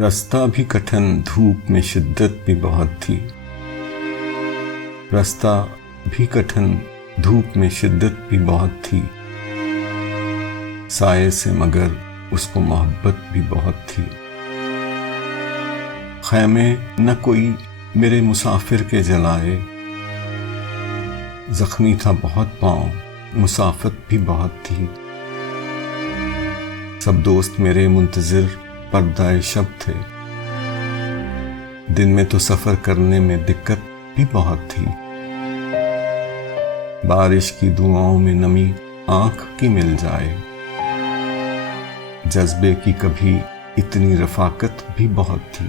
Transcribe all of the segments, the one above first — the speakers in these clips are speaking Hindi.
रास्ता भी कठिन, धूप में शिद्दत भी बहुत थी। रास्ता भी कठिन, धूप में शिद्दत भी बहुत थी। साये से मगर उसको मोहब्बत भी बहुत थी। खैमे न कोई मेरे मुसाफिर के जलाए, जख्मी था बहुत पाँव, मुसाफत भी बहुत थी। सब दोस्त मेरे मुंतजिर पर्दाए शब थे। दिन में तो सफर करने में दिक्कत भी बहुत थी। बारिश की दुआओं में नमी आंख की मिल जाए, जज्बे की कभी इतनी रफाकत भी बहुत थी।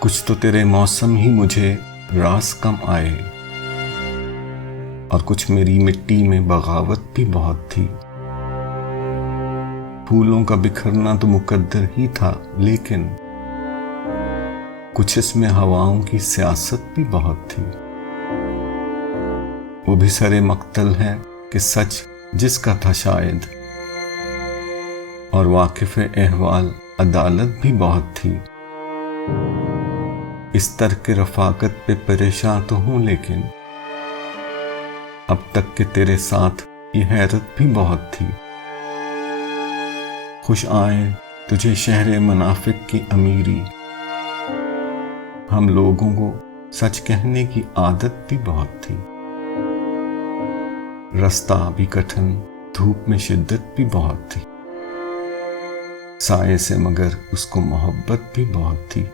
कुछ तो तेरे मौसम ही मुझे रास कम आए, और कुछ मेरी मिट्टी में बगावत भी बहुत थी। फूलों का बिखरना तो मुकद्दर ही था, लेकिन कुछ इसमें हवाओं की सियासत भी बहुत थी। वो भी सरे मक्तल है कि सच जिसका था शायद, और वाकिफ़े अहवाल अदालत भी बहुत थी। इस तरह के रफाकत पे परेशान तो हूं, लेकिन अब तक के तेरे साथ ये हैरत भी बहुत थी। खुश आए तुझे शहरे मनाफिक की अमीरी, हम लोगों को सच कहने की आदत भी बहुत थी। रास्ता भी कठिन, धूप में शिद्दत भी बहुत थी। साये से मगर उसको मोहब्बत भी बहुत थी।